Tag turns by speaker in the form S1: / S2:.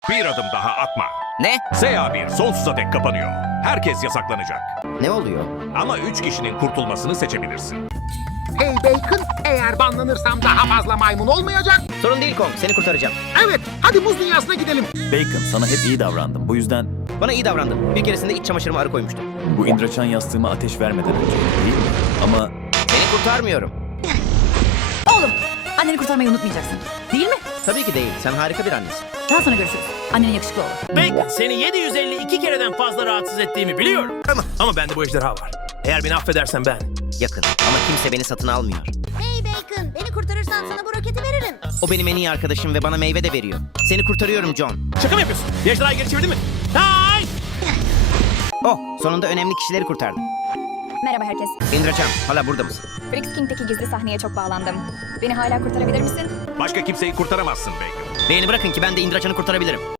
S1: Bir adım daha atma.
S2: Ne?
S1: SA1 sonsuza dek kapanıyor. Herkes yasaklanacak.
S2: Ne oluyor?
S1: Ama 3 kişinin kurtulmasını seçebilirsin.
S3: Hey Bacon, eğer banlanırsam daha fazla maymun olmayacak.
S2: Sorun değil Kong, seni kurtaracağım.
S3: Evet, hadi buz dünyasına gidelim.
S4: Bacon, sana hep iyi davrandım. Bu yüzden
S2: Bana iyi davrandın. Bir keresinde iç çamaşırıma arı koymuştum.
S4: bu Indraçan yastığıma ateş vermeden önce değil mi? Ama
S2: Seni kurtarmıyorum.
S5: Oğlum, anneni kurtarmayı unutmayacaksın. Değil mi?
S2: Tabii ki değil. Sen harika bir annesin.
S5: Daha sonra görüşürüz. Annenin yakışıklı oğlu.
S6: Bacon, seni 752 kereden fazla rahatsız ettiğimi biliyorum. Ama bende bu ejderha var. Eğer beni affedersen ben.
S2: Yakın ama kimse beni satın almıyor.
S7: Hey Bacon, beni kurtarırsan sana bu roketi veririm.
S2: O benim en iyi arkadaşım ve bana meyve de veriyor. Seni kurtarıyorum John.
S6: Şaka mı yapıyorsun? Ejderhayı geri çevirdin mi? Hay!
S2: Oh, sonunda önemli kişileri kurtardım.
S8: Merhaba herkes.
S2: Indracan, hala burada mısın?
S8: Freaks King'deki gizli sahneye çok bağlandım. Beni hala kurtarabilir misin?
S1: Başka kimseyi kurtaramazsın Bacon.
S2: Beni bırakın ki ben de Indracan'ı kurtarabilirim.